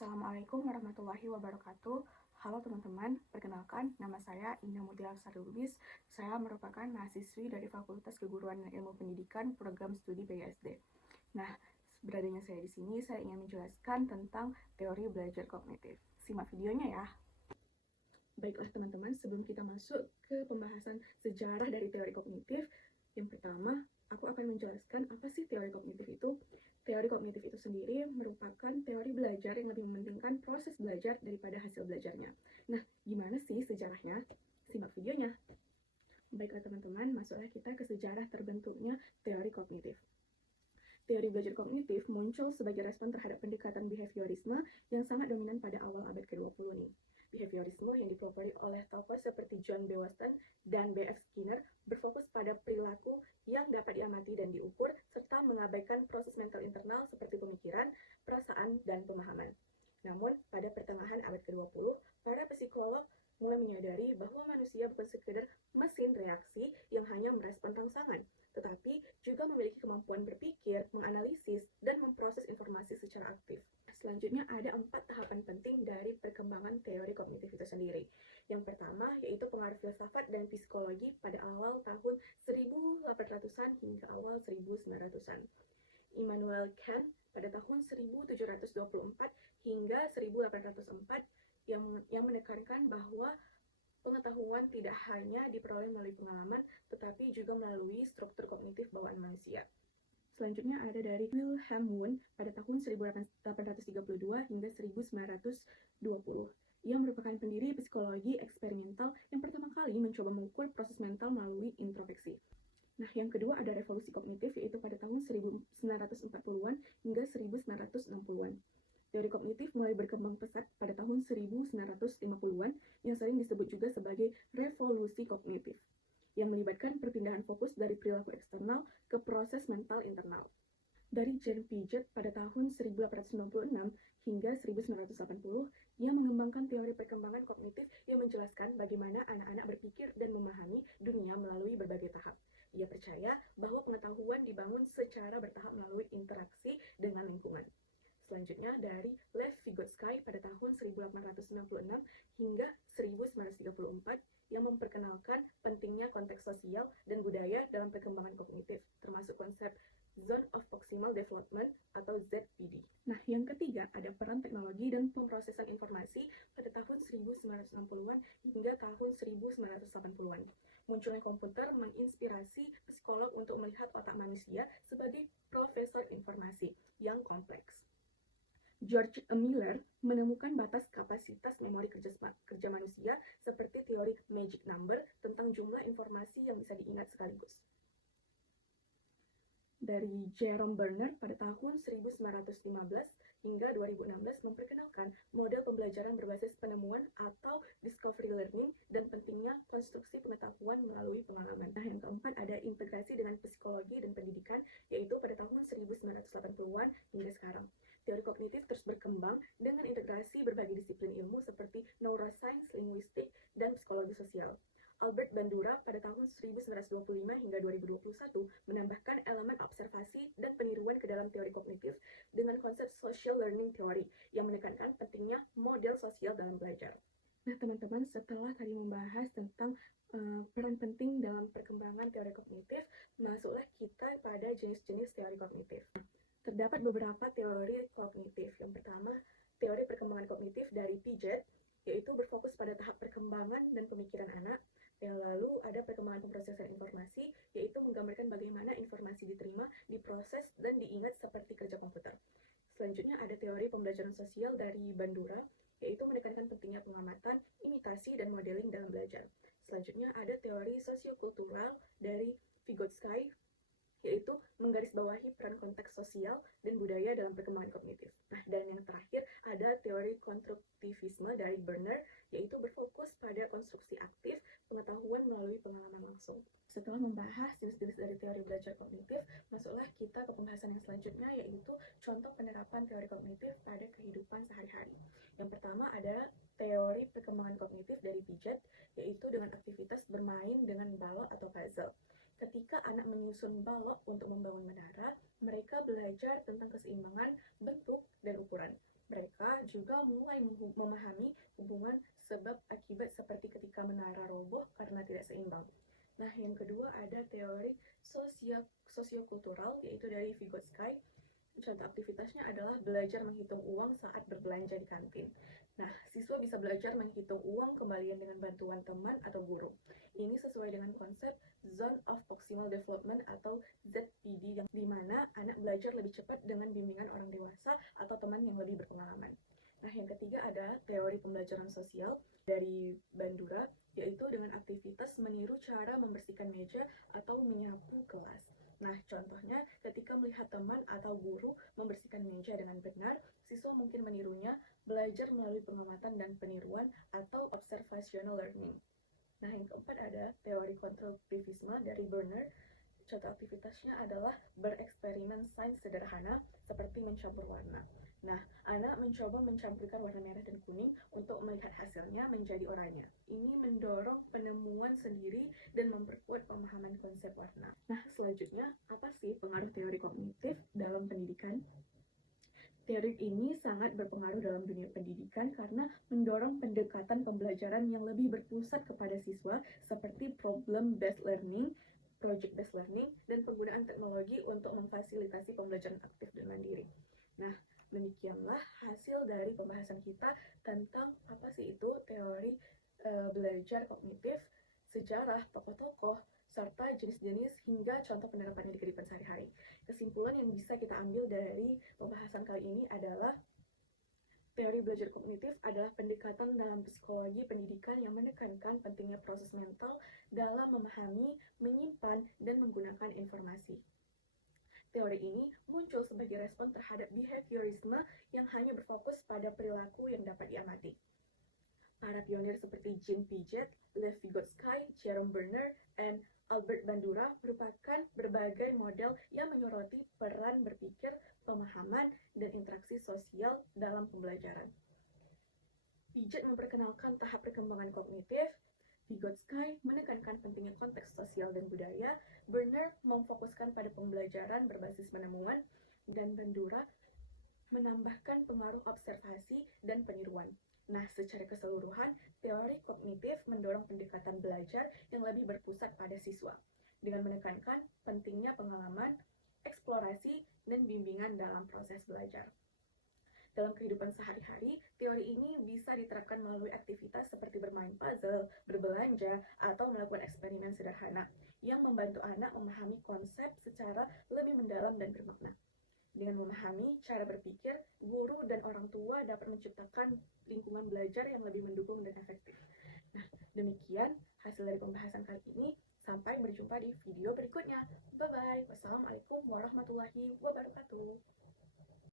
Assalamualaikum warahmatullahi wabarakatuh. Halo teman-teman, perkenalkan nama saya Indah Mutiara Sari Lubis. Saya merupakan mahasiswi dari Fakultas Keguruan dan Ilmu Pendidikan Program Studi PGSD. Nah, beradanya saya di sini, saya ingin menjelaskan tentang teori belajar kognitif. Simak videonya ya. Baiklah teman-teman, sebelum kita masuk ke pembahasan sejarah dari teori kognitif, yang pertama, aku akan menjelaskan apa sih teori kognitif itu. Teori kognitif itu sendiri merupakan teori belajar yang lebih mementingkan proses belajar daripada hasil belajarnya. Nah, gimana sih sejarahnya? Simak videonya. Baiklah teman-teman, masuklah kita ke sejarah terbentuknya teori kognitif. Teori belajar kognitif muncul sebagai respon terhadap pendekatan behaviorisme yang sangat dominan pada awal abad ke-20 nih. Behaviorisme yang dipelopori oleh tokoh seperti John B. Watson dan B.F. Skinner berfokus pada perilaku yang dapat diamati dan diukur, serta mengabaikan proses mental internal seperti pemikiran, perasaan, dan pemahaman. Namun, pada pertengahan abad ke-20, para psikolog mulai menyadari bahwa manusia bukan sekedar mesin reaksi yang hanya merespon rangsangan, tetapi juga memiliki kemampuan berpikir, menganalisis, dan memproses informasi secara aktif. Selanjutnya ada 4 tahapan penting dari perkembangan teori kognitif itu sendiri. Yang pertama yaitu pengaruh filsafat dan psikologi pada awal tahun 1800-an hingga awal 1900-an. Immanuel Kant pada tahun 1724 hingga 1804 yang menekankan bahwa pengetahuan tidak hanya diperoleh melalui pengalaman, tetapi juga melalui struktur kognitif bawaan manusia. Selanjutnya ada dari Wilhelm Wundt pada tahun 1832 hingga 1920. Ia merupakan pendiri psikologi eksperimental yang pertama kali mencoba mengukur proses mental melalui introspeksi. Nah, yang kedua ada revolusi kognitif, yaitu pada tahun 1940-an hingga 1960-an. Teori kognitif mulai berkembang pesat pada tahun 1950-an yang sering disebut juga sebagai revolusi kognitif, yang melibatkan perpindahan fokus dari perilaku eksternal ke proses mental internal. Dari Jean Piaget pada tahun 1896 hingga 1980, ia mengembangkan teori perkembangan kognitif yang menjelaskan bagaimana anak-anak berpikir dan memahami dunia melalui berbagai tahap. Ia percaya bahwa pengetahuan dibangun secara bertahap melalui interaksi dengan lingkungan. Selanjutnya dari Lev Vygotsky pada tahun 1896 hingga 1934 yang memperkenalkan pentingnya konteks sosial dan budaya dalam perkembangan kognitif, termasuk konsep Zone of Proximal Development atau ZPD. Nah, yang ketiga ada peran teknologi dan pemrosesan informasi pada tahun 1960-an hingga tahun 1980-an. Munculnya komputer menginspirasi psikolog untuk melihat otak manusia sebagai profesor informasi yang kompleks. George Miller menemukan batas kapasitas memori kerja manusia seperti teori magic number tentang jumlah informasi yang bisa diingat sekaligus. Dari Jerome Bernard pada tahun 1915 hingga 2016 memperkenalkan model pembelajaran berbasis penemuan atau discovery learning dan pentingnya konstruksi pengetahuan melalui pengalaman. Nah, yang keempat ada integrasi dengan psikologi dan pendidikan, yaitu pada tahun 1980-an hingga sekarang. Teori kognitif terus berkembang dengan integrasi berbagai disiplin ilmu seperti neuroscience, linguistik, dan psikologi sosial. Albert Bandura pada tahun 1925 hingga 2021 menambahkan elemen observasi dan peniruan ke dalam teori kognitif dengan konsep social learning theory yang menekankan pentingnya model sosial dalam belajar. Nah teman-teman, setelah tadi membahas tentang peran penting dalam perkembangan teori kognitif, masuklah kita pada jenis-jenis teori kognitif. Terdapat beberapa teori kognitif. Yang pertama, teori perkembangan kognitif dari Piaget, yaitu berfokus pada tahap perkembangan dan pemikiran anak. Yang lalu ada perkembangan pemrosesan informasi, yaitu menggambarkan bagaimana informasi diterima, diproses, dan diingat seperti kerja komputer. Selanjutnya ada teori pembelajaran sosial dari Bandura, yaitu menekankan pentingnya pengamatan, imitasi, dan modeling dalam belajar. Selanjutnya ada teori sosiokultural dari Vygotsky, yaitu menggarisbawahi peran konteks sosial dan budaya dalam perkembangan kognitif. Nah, dan yang terakhir ada teori konstruktivisme dari Bernard, yaitu berfokus pada konstruksi aktif pengetahuan melalui pengalaman langsung. Setelah membahas jenis-jenis dari teori belajar kognitif, masuklah kita ke pembahasan yang selanjutnya, yaitu contoh penerapan teori kognitif pada kehidupan sehari-hari. Yang pertama ada teori perkembangan kognitif dari Piaget, yaitu dengan aktivitas bermain dengan balok atau puzzle. Ketika anak menyusun balok untuk membangun menara, mereka belajar tentang keseimbangan bentuk dan ukuran. Mereka juga mulai memahami hubungan sebab akibat seperti ketika menara roboh karena tidak seimbang. Nah, yang kedua ada teori sosiokultural, yaitu dari Vygotsky. Contoh aktivitasnya adalah belajar menghitung uang saat berbelanja di kantin. Nah, siswa bisa belajar menghitung uang kembalian dengan bantuan teman atau guru. Ini sesuai dengan konsep Zone of Proximal Development atau ZPD, yang dimana anak belajar lebih cepat dengan bimbingan orang dewasa atau teman yang lebih berpengalaman. Nah, yang ketiga ada teori pembelajaran sosial dari Bandura, yaitu dengan aktivitas meniru cara membersihkan meja atau menyapu kelas. Nah, contohnya ketika melihat teman atau guru membersihkan meja dengan benar, siswa mungkin menirunya, belajar melalui pengamatan dan peniruan atau observational learning. Nah, yang keempat ada teori konstruktivisme dari Berner. Contoh aktivitasnya adalah bereksperimen sains sederhana seperti mencampur warna. Nah, anak mencoba mencampurkan warna merah dan kuning untuk melihat hasilnya menjadi oranye. Ini mendorong penemuan sendiri dan memperkuat pemahaman konsep warna. Nah, selanjutnya, apa sih pengaruh teori kognitif dalam pendidikan? Teori ini sangat berpengaruh dalam dunia pendidikan karena mendorong pendekatan pembelajaran yang lebih berpusat kepada siswa seperti problem-based learning, project-based learning, dan penggunaan teknologi untuk memfasilitasi pembelajaran aktif dan mandiri. Nah, demikianlah hasil dari pembahasan kita tentang apa sih itu teori belajar kognitif, sejarah, tokoh-tokoh, serta jenis-jenis hingga contoh penerapannya di kehidupan sehari-hari. Kesimpulan yang bisa kita ambil dari pembahasan kali ini adalah teori belajar kognitif adalah pendekatan dalam psikologi pendidikan yang menekankan pentingnya proses mental dalam memahami, menyimpan, dan menggunakan informasi. Teori ini muncul sebagai respon terhadap behaviorisme yang hanya berfokus pada perilaku yang dapat diamati. Para pionir seperti Jean Piaget, Lev Vygotsky, Jerome Bernard, dan Albert Bandura merupakan berbagai model yang menyoroti peran berpikir, pemahaman, dan interaksi sosial dalam pembelajaran. Piaget memperkenalkan tahap perkembangan kognitif, Vygotsky menekankan pentingnya konteks sosial dan budaya, Bernard memfokuskan pada pembelajaran berbasis penemuan, dan Bandura menambahkan pengaruh observasi dan peniruan. Nah, secara keseluruhan, teori kognitif mendorong pendekatan belajar yang lebih berpusat pada siswa, dengan menekankan pentingnya pengalaman, eksplorasi, dan bimbingan dalam proses belajar. Dalam kehidupan sehari-hari, teori ini bisa diterapkan melalui aktivitas seperti bermain puzzle, berbelanja, atau melakukan eksperimen sederhana yang membantu anak memahami konsep secara lebih mendalam dan bermakna. Dengan memahami cara berpikir, guru dan orang tua dapat menciptakan lingkungan belajar yang lebih mendukung dan efektif. Nah, demikian hasil dari pembahasan kali ini. Sampai berjumpa di video berikutnya. Bye-bye. Wassalamualaikum warahmatullahi wabarakatuh.